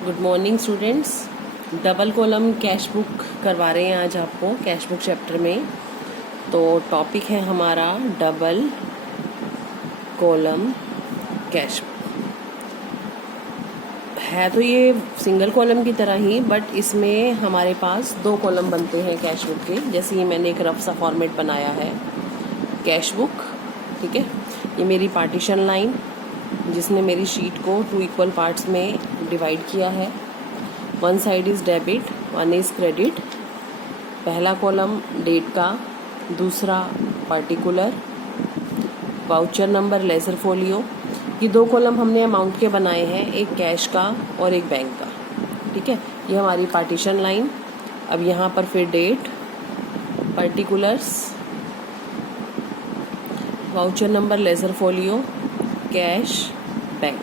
Good morning students. Double column cash book करवा रहे हैं आज आपको कैश बुक चैप्टर में। तो टॉपिक है हमारा डबल कॉलम कैश बुक। है तो ये सिंगल कॉलम की तरह ही, बट इसमें हमारे पास दो कॉलम बनते हैं कैश बुक के। जैसे ये मैंने एक रफ सा फॉर्मेट बनाया है कैश बुक, ठीक है। ये मेरी पार्टीशन लाइन जिसने मेरी शीट को 2 इक्वल पार्ट्स में डिवाइड किया है। One side is debit, one is credit. पहला कॉलम डेट का, दूसरा particular, voucher number, ledger folio. ये दो कॉलम हमने अमाउंट के बनाए हैं, एक कैश का और एक बैंक का, ठीक है। ये हमारी पार्टीशन लाइन। अब यहाँ पर फिर date, particulars, voucher number, ledger folio, cash, bank,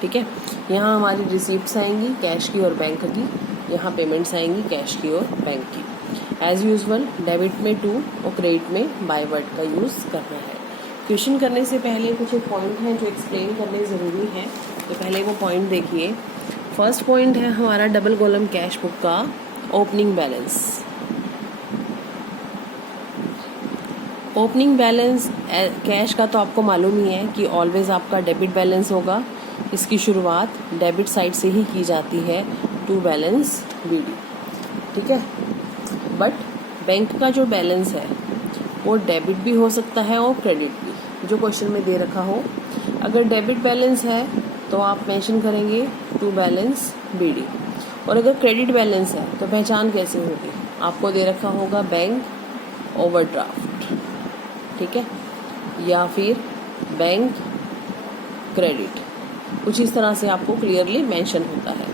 ठीक है। यहाँ हमारी रिसीप्ट्स आएंगी कैश की और बैंक की, यहाँ पेमेंट्स आएंगी कैश की और बैंक की। एज यूजुअल डेबिट में 2 और क्रेडिट में बाय वर्ड का यूज़ करना है। क्वेश्चन करने से पहले कुछ एक पॉइंट हैं जो एक्सप्लेन करने ज़रूरी हैं, तो पहले वो पॉइंट देखिए। फर्स्ट पॉइंट है हमारा डबल कॉलम कैश बुक का opening balance. Opening balance cash का तो आपको मालूम ही है कि ऑलवेज आपका डेबिट बैलेंस होगा। इसकी शुरुआत डेबिट साइड से ही की जाती है, टू बैलेंस बीडी, ठीक है। बट बैंक का जो बैलेंस है वो डेबिट भी हो सकता है और क्रेडिट भी, जो क्वेश्चन में दे रखा हो। अगर डेबिट बैलेंस है तो आप मेंशन करेंगे टू बैलेंस बीडी, और अगर क्रेडिट बैलेंस है तो पहचान कैसे होगी? आपको दे रखा होगा बैंक ओवरड्राफ्ट, ठीक है, या फिर बैंक क्रेडिट, कुछ इस तरह से आपको क्लियरली मेंशन होता है।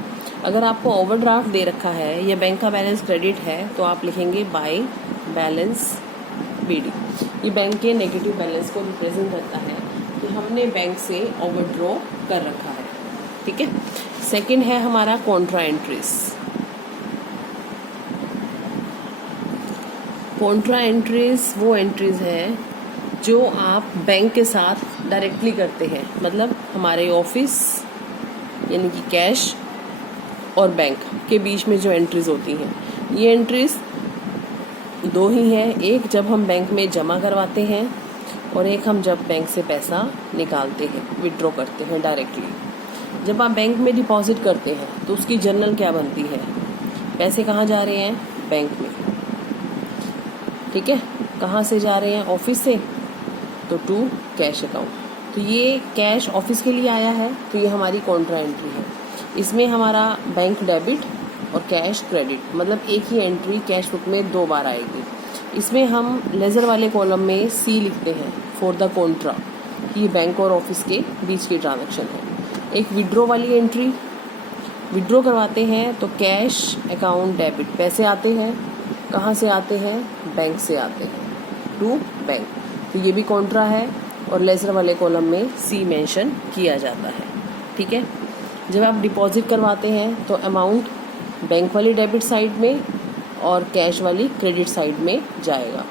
अगर आपको ओवरड्राफ्ट दे रखा है या बैंक का बैलेंस क्रेडिट है तो आप लिखेंगे बाय बैलेंस बीडी। ये बैंक के नेगेटिव बैलेंस को रिप्रेजेंट करता है कि हमने बैंक से ओवरड्रॉ कर रखा है, ठीक है। सेकंड है हमारा कॉन्ट्रा एंट्रीज। कॉन्ट्रा एंट्रीज वो एंट्रीज हैं जो आप बैंक के साथ डायरेक्टली करते हैं, मतलब हमारे ऑफिस यानी कि कैश और बैंक के बीच में जो एंट्रीज होती हैं। ये एंट्रीज दो ही हैं, एक जब हम बैंक में जमा करवाते हैं और एक हम जब बैंक से पैसा निकालते हैं, विड्रॉ करते हैं डायरेक्टली। जब आप बैंक में डिपॉजिट करते हैं तो उसकी जर्नल क्या बनती है? पैसे कहाँ जा रहे हैं? बैंक में, ठीक है। कहाँ से जा रहे हैं? ऑफिस से, तो टू कैश अकाउंट। तो ये कैश ऑफिस के लिए आया है, तो ये हमारी कॉन्ट्रा एंट्री है। इसमें हमारा बैंक डेबिट और कैश क्रेडिट, मतलब एक ही एंट्री कैश बुक में 2 बार आएगी। इसमें हम लेजर वाले कॉलम में सी लिखते हैं फॉर द कॉन्ट्रा, ये बैंक और ऑफिस के बीच की ट्रांजैक्शन है। एक विड्रॉ वाली एंट्री, विड्रॉ करवाते हैं तो कैश अकाउंट डेबिट, पैसे आते हैं, कहाँ से आते हैं? बैंक से आते हैं, टू बैंक, तो ये भी कॉन्ट्रा है और लेजर वाले कॉलम में सी मेंशन किया जाता है, ठीक है। जब आप डिपॉजिट करवाते हैं तो अमाउंट बैंक वाली डेबिट साइड में और कैश वाली क्रेडिट साइड में जाएगा।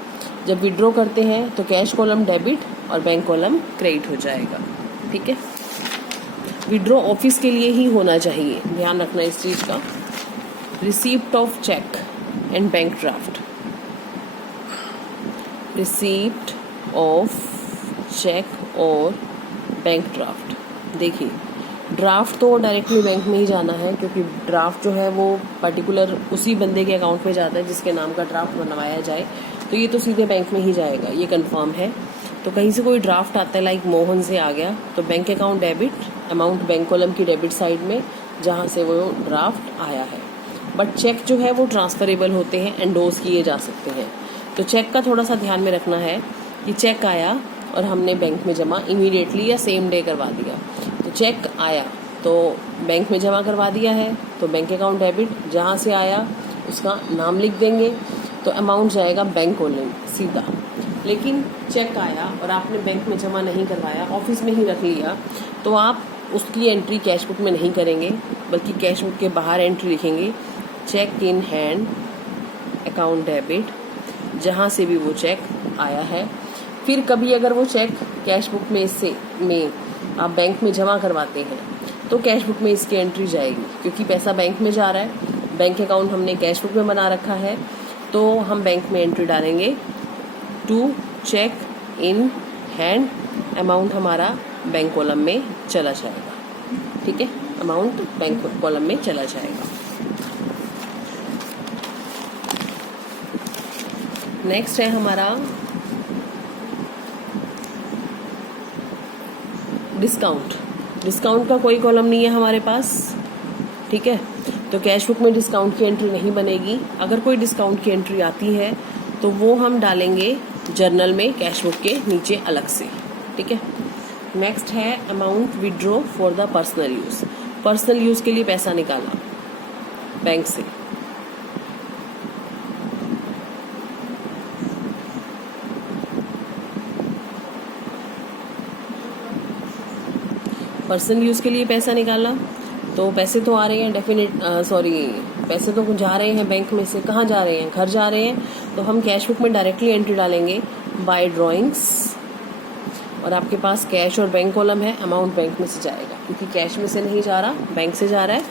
जब विड्रॉ करते हैं तो कैश कॉलम डेबिट और बैंक कॉलम क्रेडिट हो जाएगा, ठीक है। विड्रॉ ऑफिस के लिए ही होना चाहिए, ध्यान रखना इस चीज़ का। Receipt of cheque and bank draft. Receipt of cheque और बैंक ड्राफ्ट। देखिए, ड्राफ्ट तो डायरेक्टली बैंक में ही जाना है, क्योंकि ड्राफ्ट जो है वो पर्टिकुलर उसी बंदे के अकाउंट में जाता है जिसके नाम का ड्राफ्ट बनवाया जाए, तो ये तो सीधे बैंक में ही जाएगा, ये कंफर्म है। तो कहीं से कोई ड्राफ्ट आता है, लाइक मोहन से आ गया, तो bank account debit, amount bank column की डेबिट साइड में जहाँ से वो ड्राफ्ट आया है। बट चेक जो है वो ट्रांसफरेबल होते हैं, एंडोज किए जा सकते हैं। तो चेक का थोड़ा सा ध्यान में रखना है कि चेक आया और हमने बैंक में जमा इमीडिएटली या सेम डे करवा दिया। तो चेक आया तो बैंक में जमा करवा दिया है, तो बैंक अकाउंट डेबिट, जहाँ से आया उसका नाम लिख देंगे, तो अमाउंट जाएगा बैंक कॉलम सीधा। लेकिन चेक आया और आपने बैंक में जमा नहीं करवाया, ऑफिस में ही रख लिया, तो आप उसकी एंट्री कैश बुक में नहीं करेंगे, बल्कि कैश बुक के बाहर एंट्री लिखेंगे, cheque in hand account debit, जहाँ से भी वो चेक आया है। फिर कभी अगर वो चेक कैश बुक में आप बैंक में जमा करवाते हैं तो कैश बुक में इसकी एंट्री जाएगी, क्योंकि पैसा बैंक में जा रहा है, बैंक अकाउंट हमने कैश बुक में बना रखा है, तो हम बैंक में एंट्री डालेंगे to cheque in hand, amount हमारा बैंक कॉलम में चला जाएगा। ठीक है, अमाउंट बैंक कॉलम में चला जाएगा। नेक्स्ट है हमारा डिस्काउंट। डिस्काउंट का कोई कॉलम नहीं है हमारे पास। ठीक है, तो कैश बुक में डिस्काउंट की एंट्री नहीं बनेगी। अगर कोई डिस्काउंट की एंट्री आती है तो वो हम डालेंगे जर्नल में कैश बुक के नीचे अलग से। ठीक है, नेक्स्ट है amount withdraw for the personal use. Personal use के लिए पैसा निकाला बैंक से। पर्सनल यूज़ के लिए पैसा निकाला, तो पैसे तो आ रहे हैं पैसे तो जा रहे हैं बैंक में से। कहाँ जा रहे हैं? घर जा रहे हैं। तो हम कैश बुक में डायरेक्टली एंट्री डालेंगे बाय ड्राइंग्स, और आपके पास कैश और बैंक कॉलम है, अमाउंट बैंक में से जाएगा, क्योंकि कैश में से नहीं जा रहा, बैंक से जा रहा है,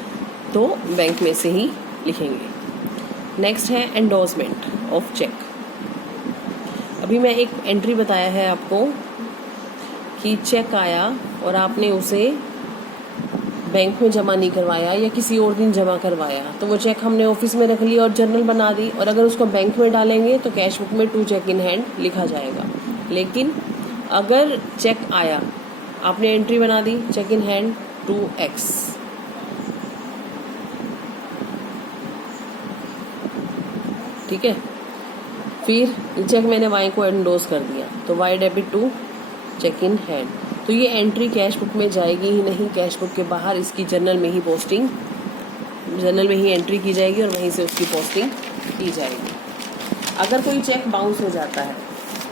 तो बैंक में से ही लिखेंगे। नेक्स्ट है एंडोर्समेंट ऑफ चेक। अभी मैं एक एंट्री बताया है आपको कि चेक आया और आपने उसे बैंक में जमा नहीं करवाया या किसी और दिन जमा करवाया, तो वो चेक हमने ऑफिस में रख लिया और जर्नल बना दी, और अगर उसको बैंक में डालेंगे तो कैश बुक में टू चेक इन हैंड लिखा जाएगा। लेकिन अगर चेक आया, आपने एंट्री बना दी चेक इन हैंड 2x, ठीक है, फिर ये चेक मैंने y को एंडोर्स कर दिया, तो y debit to cheque in hand, तो ये एंट्री कैश बुक में जाएगी ही नहीं। कैश बुक के बाहर इसकी जर्नल में ही एंट्री की जाएगी और वहीं से उसकी पोस्टिंग की जाएगी। अगर कोई चेक बाउंस हो जाता है,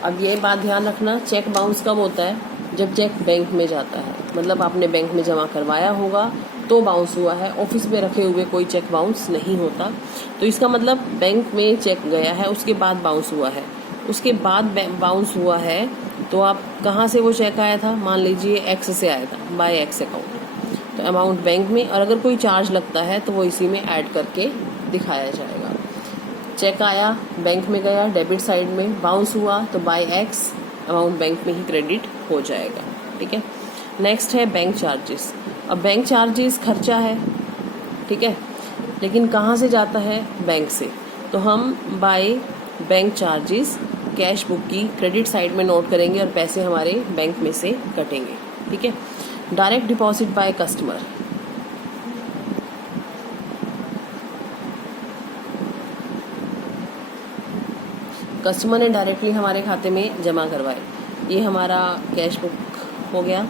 अब ये बात ध्यान रखना, चेक बाउंस कब होता है? जब चेक बैंक में जाता है, मतलब आपने बैंक में जमा करवाया होगा तो बाउंस हुआ है। ऑफिस में रखे हुए कोई चेक बाउंस नहीं होता। तो इसका मतलब बैंक में चेक गया है, उसके बाद बाउंस हुआ है, उसके बाद बाउंस हुआ है, तो आप कहाँ से वो चेक आया था? मान लीजिए एक्स से आया था, बाय एक्स अकाउंट, तो अमाउंट बैंक में, और अगर कोई चार्ज लगता है तो वो इसी में ऐड करके दिखाया जाएगा। चेक आया, बैंक में गया, डेबिट साइड में, बाउंस हुआ तो बाय एक्स, अमाउंट बैंक में ही क्रेडिट हो जाएगा। ठीक है, नेक्स्ट है बैंक चार्जेस। अब बैंक चार्जेस खर्चा है, ठीक है, लेकिन कहाँ से जाता है? बैंक से, तो हम by bank charges cash book की क्रेडिट साइड में नोट करेंगे और पैसे हमारे बैंक में से कटेंगे। ठीक है, direct deposit by customer. Customer ने डायरेक्टली हमारे खाते में जमा करवाए, ये हमारा कैश बुक हो गया,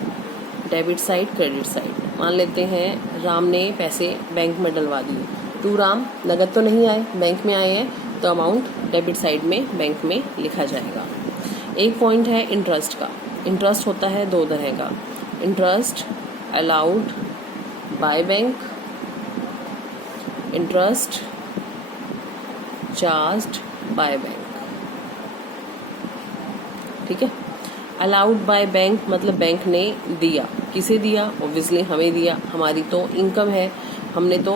डेबिट साइड क्रेडिट साइड। मान लेते हैं राम ने पैसे बैंक में डलवा दिए, टू राम, नगद तो नहीं आए, बैंक में आए हैं, तो अमाउंट डेबिट साइड में बैंक में लिखा जाएगा। एक पॉइंट है इंटरेस्ट का। इंटरेस्ट होता है दो तरह का, interest allowed by bank, interest charged by bank. ठीक है, अलाउड बाय बैंक मतलब बैंक ने दिया, किसे दिया? ऑब्वियसली हमें दिया, हमारी तो इनकम है, हमने तो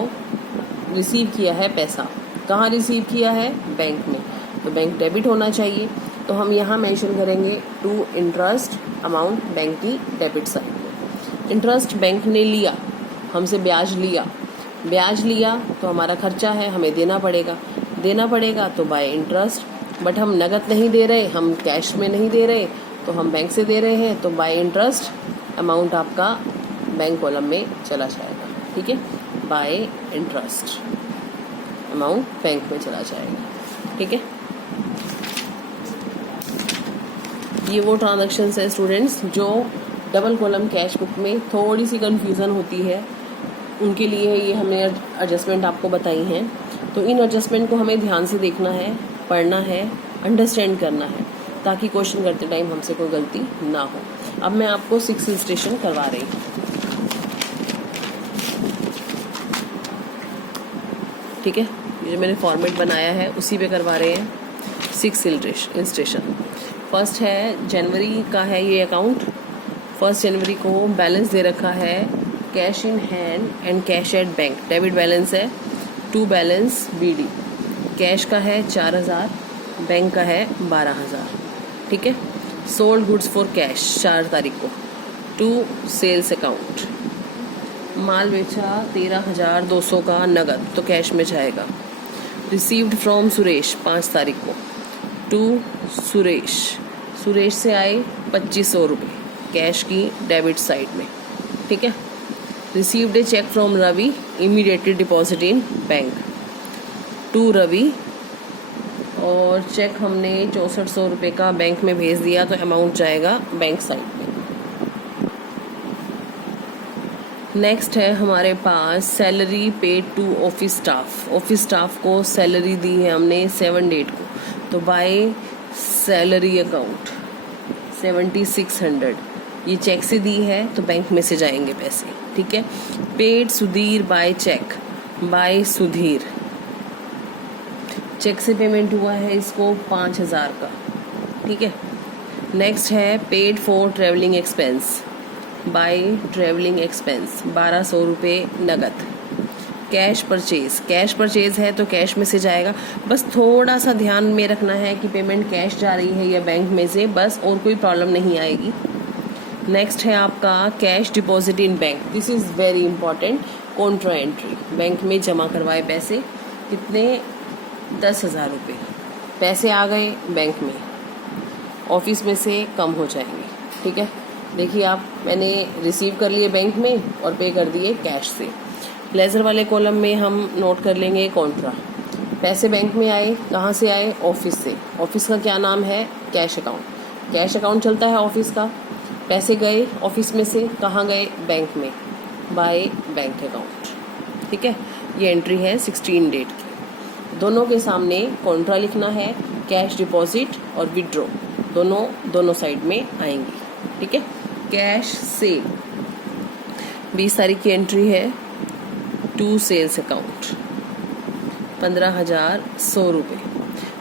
रिसीव किया है पैसा। कहाँ रिसीव किया है? बैंक में, तो बैंक डेबिट होना चाहिए, तो हम यहाँ मेंशन करेंगे टू इंटरेस्ट अमाउंट बैंक की डेबिट साइड में। इंटरेस्ट बैंक ने लिया, हमसे ब्याज लिया तो हमारा खर्चा है, हमें देना पड़ेगा तो बाय इंटरेस्ट, बट हम नगद नहीं दे रहे, हम कैश में नहीं दे रहे, तो हम बैंक से दे रहे हैं, तो बाय इंटरेस्ट अमाउंट आपका बैंक कॉलम में चला जाएगा। ठीक है, बाय इंटरेस्ट अमाउंट बैंक में चला जाएगा। ठीक है, ये वो ट्रांजैक्शंस है स्टूडेंट्स जो डबल कॉलम कैश बुक में थोड़ी सी कंफ्यूजन होती है, उनके लिए ये हमने एडजस्टमेंट आपको बताई हैं। तो इन एडजस्टमेंट को हमें ध्यान से देखना है, पढ़ना है, अंडरस्टैंड करना है, ताकि क्वेश्चन करते टाइम हमसे कोई गलती ना हो। अब मैं आपको 6 इलस्ट्रेशन करवा रही हूँ। ठीक है, ये जो मैंने फॉर्मेट बनाया है उसी पे करवा रहे हैं 6 इलस्ट्रेशन। फर्स्ट है जनवरी का है ये अकाउंट। 1 जनवरी को बैलेंस दे रखा है cash in hand and cash at bank, debit balance है, टू बैलेंस BD, कैश का है 4000, बैंक का है 12000, ठीक है। सोल्ड गुड्स फॉर कैश 4 तारीख को, टू सेल्स अकाउंट, माल बेचा 13200 का नगद तो कैश में जाएगा। रिसीव्ड फ्रॉम सुरेश 5 तारीख को, टू सुरेश, सुरेश से आए 2500 रुपये कैश की डेबिट साइड में, ठीक है। Received a cheque from Ravi, immediately deposit in bank, to Ravi, और चेक हमने 6400 रुपये का बैंक में भेज दिया तो अमाउंट जाएगा बैंक साइड में। नेक्स्ट है हमारे पास salary paid to office staff, office staff को सैलरी दी है हमने 7 डेट को, तो बाय सैलरी अकाउंट 7600, ये चेक से दी है तो बैंक में से जाएंगे पैसे, ठीक है। Paid Sudhir by cheque, by Sudhir, cheque से पेमेंट हुआ है इसको 5000 का, ठीक है। नेक्स्ट है paid for travelling expense, by travelling expense 1200 रुपये नगद। कैश परचेज, कैश परचेज है तो कैश में से जाएगा, बस थोड़ा सा ध्यान में रखना है कि पेमेंट कैश जा रही है या बैंक में से, बस, और कोई प्रॉब्लम नहीं आएगी। नेक्स्ट है आपका cash deposit in bank, this is very important, Contra entry, bank में जमा करवाए पैसे, कितने 10,000 रुपये, पैसे आ गए बैंक में, ऑफिस में से कम हो जाएंगे, ठीक है। देखिए आप, मैंने रिसीव कर लिए बैंक में और पे कर दिए कैश से। लेज़र वाले कॉलम में हम नोट कर लेंगे कॉन्ट्रा, पैसे बैंक में आए, कहाँ से आए, ऑफिस से, ऑफिस का क्या नाम है, कैश अकाउंट, कैश अकाउंट चलता है ऑफिस का, पैसे गए ऑफिस में से, कहाँ गए, बैंक में, बाय बैंक अकाउंट, ठीक है। ये एंट्री है 16 डेट की। दोनों के सामने कॉन्ट्रा लिखना है, कैश डिपॉजिट और विड्रॉ दोनों साइड में आएंगी, ठीक है। कैश से 20 तारीख की एंट्री है, टू सेल्स अकाउंट 15,100 रुपये।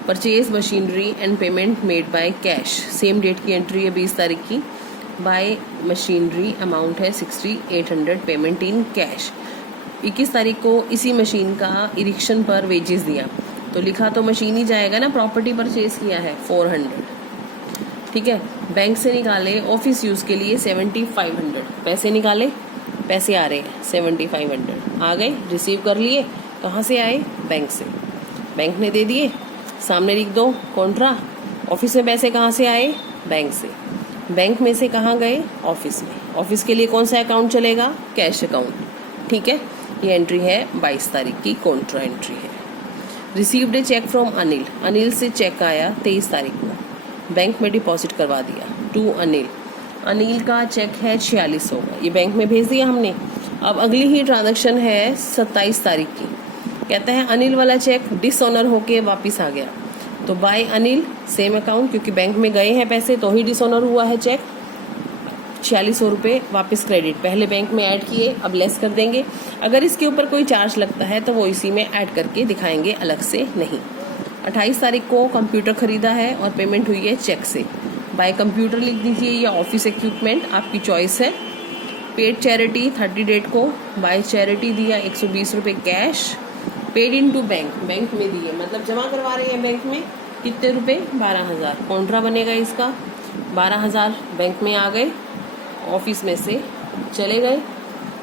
Purchase machinery and payment made by cash, same date की एंट्री है 20 तारीख की, बाय मशीनरी अमाउंट है 6800, पेमेंट इन कैश। 21 तारीख को इसी मशीन का इरिक्शन पर वेजेस दिया, तो लिखा तो मशीन ही जाएगा ना, प्रॉपर्टी परचेज किया है 400, ठीक है। बैंक से निकाले ऑफिस यूज़ के लिए 7500, पैसे निकाले, पैसे आ रहे हैं 7500 आ गए, रिसीव कर लिए, कहाँ से आए, बैंक से, बैंक ने दे दिए, सामने लिख दो कॉन्ट्रा, ऑफिस में पैसे कहाँ से आए, बैंक से, बैंक में से कहाँ गए, ऑफिस में, ऑफिस के लिए कौन सा अकाउंट चलेगा, कैश अकाउंट, ठीक है। ये एंट्री है 22 तारीख की, कॉन्ट्रा एंट्री है। Received a cheque from Anil, Anil से चेक आया 23 तारीख को, बैंक में डिपॉजिट करवा दिया, टू अनिल, अनिल का चेक है 4600 का, ये बैंक में भेज दिया हमने। अब अगली ही ट्रांजैक्शन है 27 तारीख की, कहता है अनिल वाला चेक डिसऑनर होके वापस आ गया, तो बाय अनिल सेम अकाउंट, क्योंकि बैंक में गए हैं पैसे तो ही डिसऑनर हुआ है चेक, 4600 रुपये वापस क्रेडिट, पहले बैंक में ऐड किए, अब लेस कर देंगे। अगर इसके ऊपर कोई चार्ज लगता है तो वो इसी में ऐड करके दिखाएंगे, अलग से नहीं। 28 तारीख को कंप्यूटर खरीदा है और पेमेंट हुई है चेक से, बाय कंप्यूटर लिख दीजिए या ऑफिस इक्विपमेंट, आपकी चॉइस है। पेड चैरिटी 30 डेट को, बाय चैरिटी दिया 120 रुपये cash, paid into bank, bank में दिए, मतलब जमा करवा रहे हैं बैंक में, कितने रुपए, 12000, कॉन्ट्रा बनेगा इसका, 12000 बैंक में आ गए, ऑफिस में से चले गए,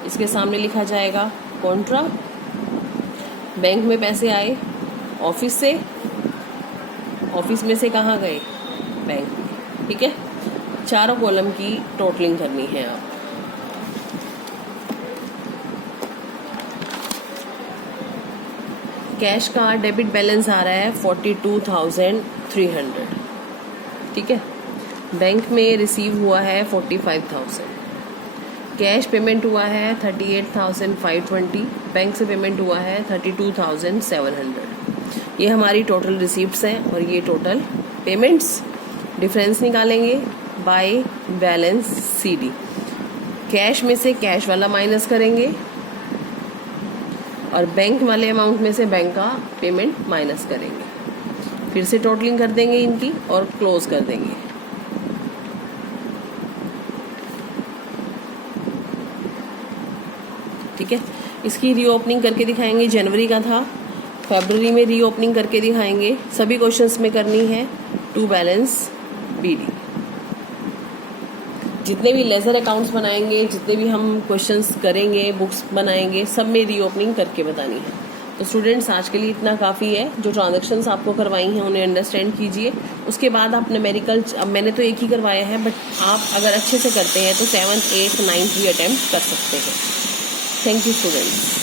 इसके सामने लिखा जाएगा कॉन्ट्रा, बैंक में पैसे आए ऑफिस से, ऑफिस में से कहाँ गए, बैंक में, ठीक है। चारों कॉलम की टोटलिंग करनी है आप। कैश का डेबिट बैलेंस आ रहा है 42,300, ठीक है। बैंक में रिसीव हुआ है 45,000, कैश पेमेंट हुआ है 38,520, बैंक से पेमेंट हुआ है 32,700। ये हमारी टोटल रिसीप्ट्स हैं और ये टोटल पेमेंट्स। डिफरेंस निकालेंगे बाय बैलेंस CD, कैश में से कैश वाला माइनस करेंगे और बैंक वाले अमाउंट में से बैंक का पेमेंट माइनस करेंगे, फिर से टोटलिंग कर देंगे इनकी और क्लोज कर देंगे। ठीक है। इसकी रीओपनिंग करके दिखाएंगे, जनवरी का था, फरवरी में रीओपनिंग करके दिखाएंगे। सभी क्वेश्चंस में करनी है टू बैलेंस बीडी। जितने भी लेजर अकाउंट्स बनाएंगे, जितने भी हम क्वेश्चंस करेंगे, बुक्स बनाएंगे, सब में रीओपनिंग करके बतानी है। तो स्टूडेंट्स आज के लिए इतना काफ़ी है। जो ट्रांजैक्शंस आपको करवाई हैं उन्हें अंडरस्टैंड कीजिए। उसके बाद आप न्यूमेरिकल, अब मैंने तो एक ही करवाया है, बट आप अगर अच्छे से करते हैं तो 7th, 8th, 9th भी अटैम्प्ट कर सकते हैं। Thank you students.